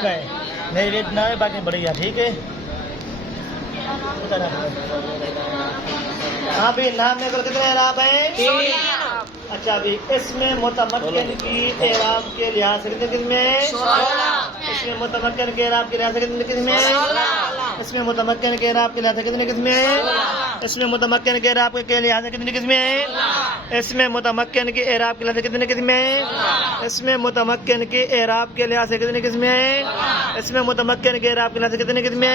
गए नहीं वेटना है बाकी बढ़िया ठीक है। हाँ भी नाम में कुल कितने एराब है? अच्छा अभी इसमें मुतमक्किन की एराब के लिहाज से कितने इसमें मुतमक्किन के एराब के लिहाज से कितने इसमें मुतमक्किन के एराब के लिहाज से कितने इसमें मुतमक्किन के एराब के लिहाज से कितने इसमें मुतमक्किन के एराब के लिहाज से कितने इसमें मुतमक्किन के एराब के लिहाज से कितने इसमें मुतमक्किन के एराब के लिहाज से कितने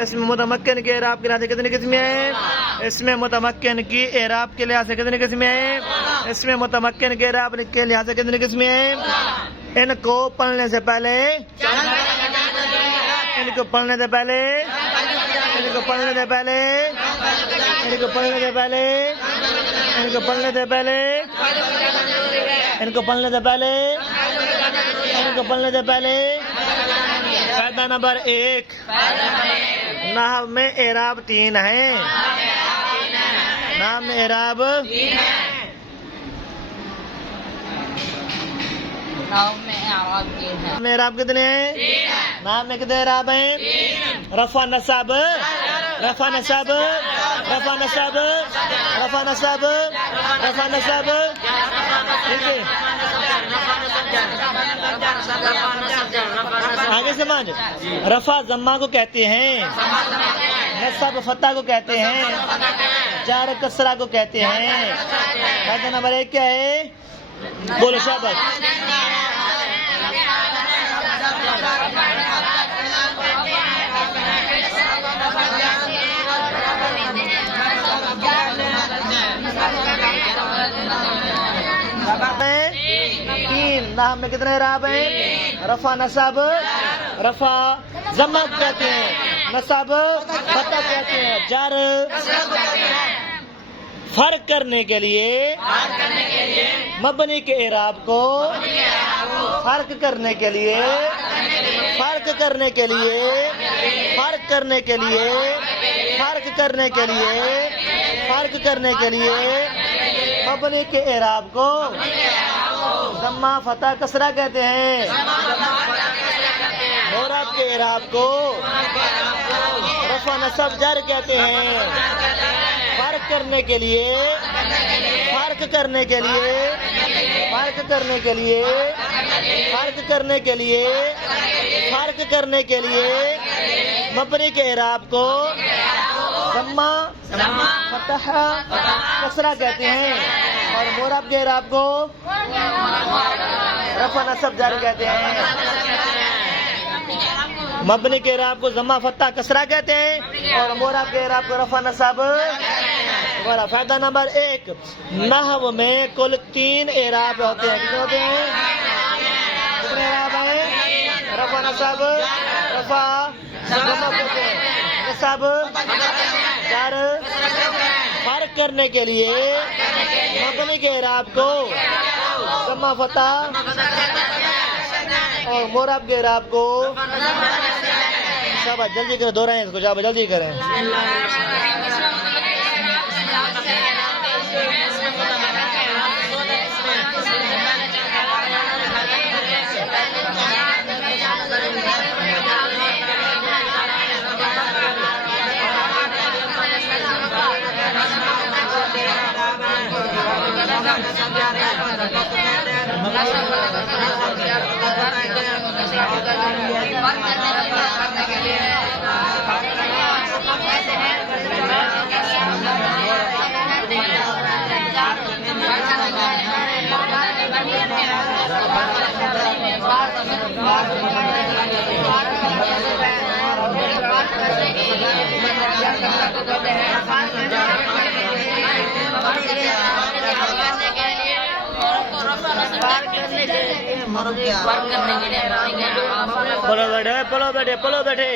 इसमें मुतमक्किन के एराब के लिहाज से कितने इसमें मुतमक्किन की एराब के लिहाज से कितने किस्में इसमें मुतमक्किन के एराब के लिहाज से कितने किस्में इनको पढ़ने से पहले इनको पढ़ने से पहले इनको पढ़ने से पहले इनको पढ़ने से पहले इनको पढ़ने से पहले इनको पढ़ने से पहले इनको पढ़ने से पहले फायदा नंबर 1 नाहव में एराब 3 है। नाम में एराब एराब कितने हैं? नाम में कितने एराब हैं? रफा नसाब रफा नसाब रफा नसाब रफा नसाब रफा नसाब ठीक है। आगे समझ रफा जम्मा को कहते हैं, नसाब फतह को कहते हैं, जार कसरा को कहते हैं। फायदा नंबर 1 क्या है? बोलो शाबाश। नाम में कितने एराब हैं? रफा नसाब रफा जम्मा कहते हैं, नसाब फतह कहते हैं, जार फर्क करने के लिए मबनी के एराब को फर्क करने के लिए फर्क करने के लिए फर्क करने के लिए फर्क करने के लिए फर्क करने के लिए मबनी के एराब को जम्मा फतह कसरा कहते हैं, मोरब के एराब को रफा नसब जर कहते हैं। फर्क करने के लिए फर्क करने के लिए फर्क करने के लिए फर्क करने के लिए फर्क करने के लिए मबनी के एराब को जम्मा फतह कसरा कहते हैं और मोरब के एराब को रफा नसब जर कहते हैं। मबनी के एराब को जम्मा फतह कसरा कहते हैं और मोरब के एराब को रफा नसब। फायदा नंबर 1 नहव में कुल 3 एराब होते हैं। कितने होते हैं? कितने एराब हैं? रफा नसब रफा जम्मा कहते हैं, नसब जार फर्क करने के लिए मबनी के एराब को जम्मा फतह और मोरब के एराब को सब जल्दी करें, दोहराएं इसको, जाओ जल्दी करें। पलो बैठे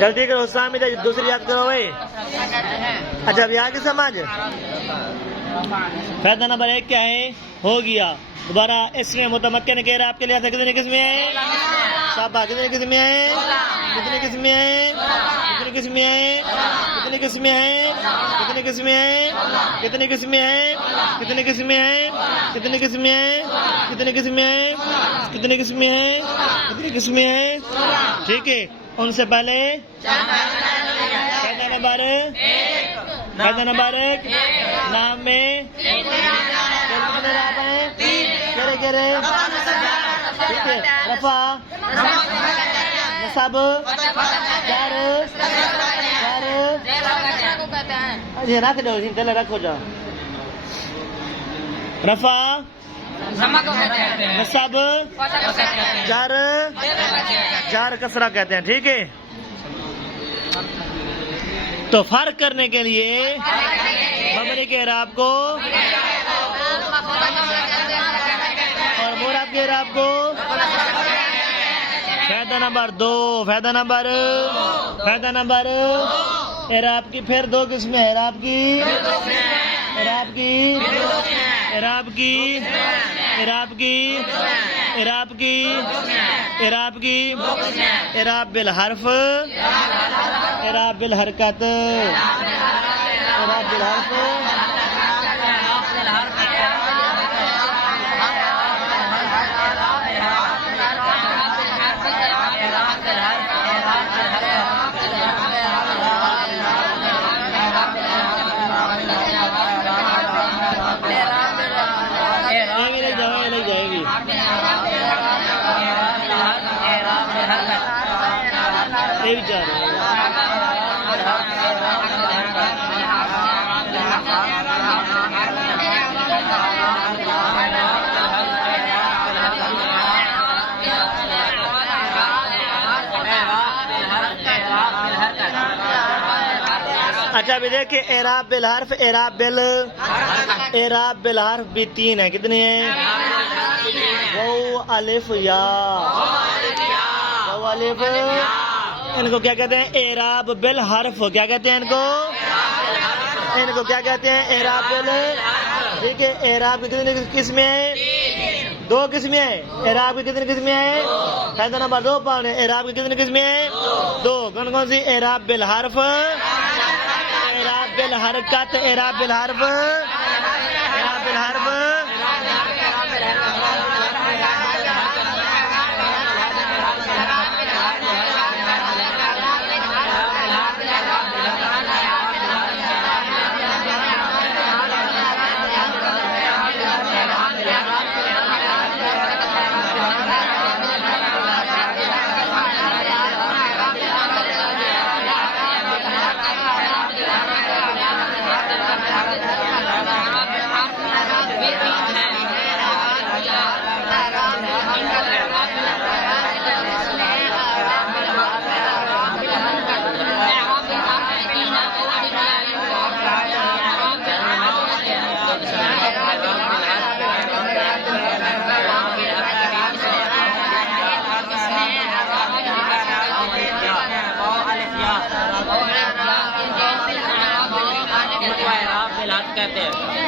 जल्दी करो, सामने दूसरी याद करो भाई। अच्छा अब यहाँ की समझ। फायदा नंबर 1 क्या है? हो गया। दोबारा इसमें मुतमक्किन के एराब के लिए कितने किस्में हैं? शाबाश। कितने किस्में हैं? कितने किस्में हैं? कितनी किस्में हैं? कितनी किस्में हैं? कितनी किस्में हैं? कितनी किस्में हैं? कितनी किस्में हैं? कितनी किस्में हैं? कितनी किस्में हैं? कितनी किस्में हैं? कितनी किस्में हैं? ठीक है। उनसे पहले फायदा नंबर एक नाम में कितने राब हैं? क्या रे? ठीक है। रफा नसब जार अरे रख दो पहले रखो जा। रफा नसब जार कसरा कहते हैं। ठीक है। तो फर्क करने के लिए मबनी के इराब को और मुराब के इराब को फायदा नंबर इराब की फिर दो किस्में हैं। इराब बिल हर्फ इराब बिल हरकत इराब बिल हर्फ अच्छा भी देखिए एराब बिल हर्फ एराब बिल हर्फ भी तीन है। कितने हैं? वो अलिफ या वो अलिफ इनको क्या कहते हैं? एराब बिल हर्फ। क्या कहते हैं इनको क्या कहते हैं? एराब बिल। ठीक है। एराब की कितनी किस्में हैं? दो किस्में हैं। एराब की कितनी किस्में हैं? फायदा नंबर 2 पाउंड। एराब की कितनी किस्में हैं? 2। कौन कौन सी? एराब बिल हर्फ एराब बिल हरकत एराब बिल हर्फ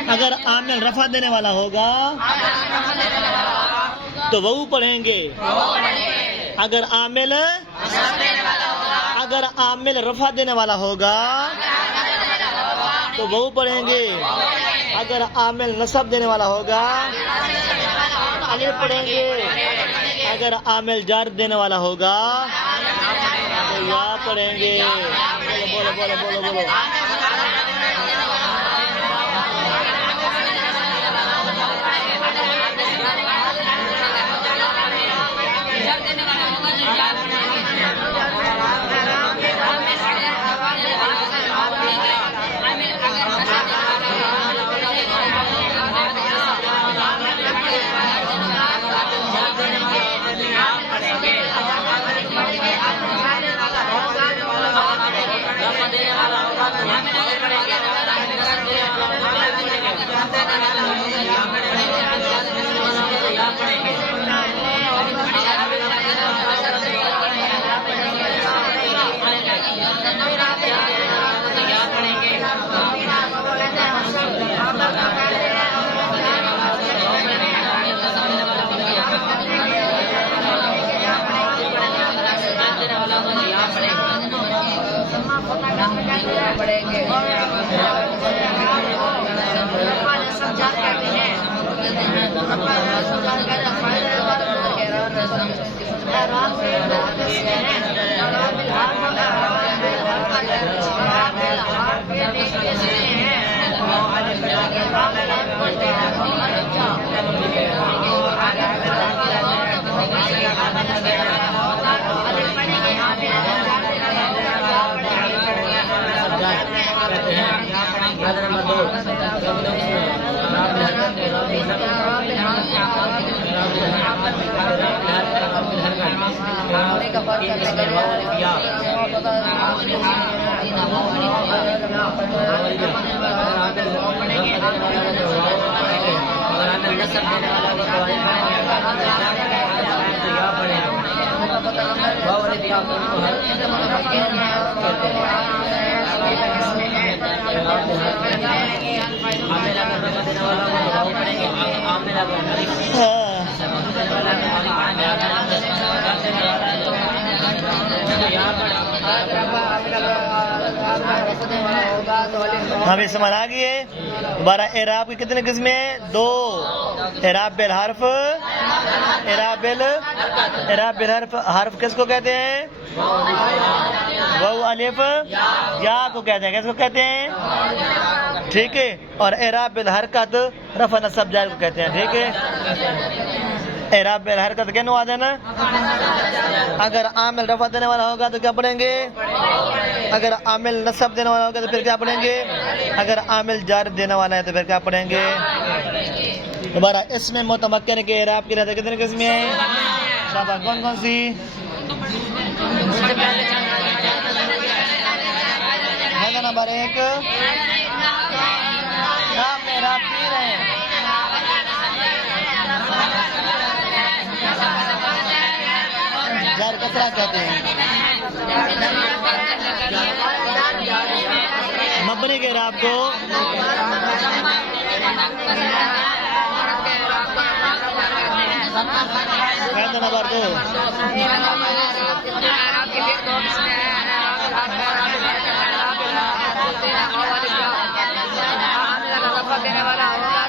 अगर आमिल रफा देने वाला होगा तो वहू पढ़ेंगे। अगर आमिल रफा देने वाला होगा तो वहू पढ़ेंगे। अगर आमिल नसब देने वाला होगा अलिफ पढ़ेंगे। अगर आमिल जार देने वाला होगा तो या पढ़ेंगे। बोलो बोलो बोलो बोलो बोलो। हाँ भी समझ आ गई है। दोबारा एराब की कितने किस्में हैं? 2। एराब बिल हर्फ, एराब बिल हर्फ किसको कहते हैं? वाउ अलिफ या को कहते हैं। किसको कहते हैं? ठीक है। और एराब बिल हरकत रफा नस्ब जार को कहते हैं। ठीक है। एराब बिल हरकत क्या नुआ देना? अगर आमिल रफा देने वाला होगा तो क्या पढ़ेंगे? अगर आमिल नस्ब देने वाला होगा तो फिर क्या पढ़ेंगे? अगर आमिल जार देने वाला है तो फिर क्या पढ़ेंगे? दोबारा इसमें मुतमक्किन के एराब की रहते कितने किस्में हैं? शाबाश। कौन कौन सी? नंबर 1 नाम में एराब 3 है। जार कसरा कहते हैं। मबनी के एराब को नंबर 2 देने वाला होगा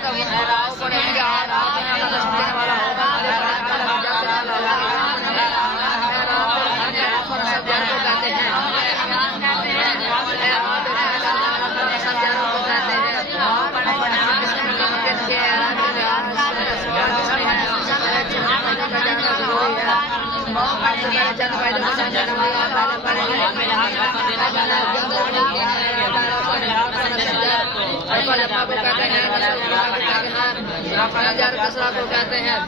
तो कहते हैं।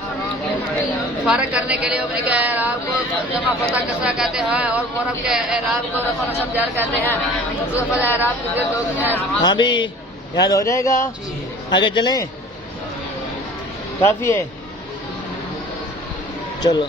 फर्क करने के लिए अपने के एराब को जमा फतह कसरा कहते हैं और मुरब के एराब को रफा नस्ब जार कहते हैं। एराब के लोग हैं। हाँ भी याद हो जाएगा। आगे चलें, काफी है, चलो।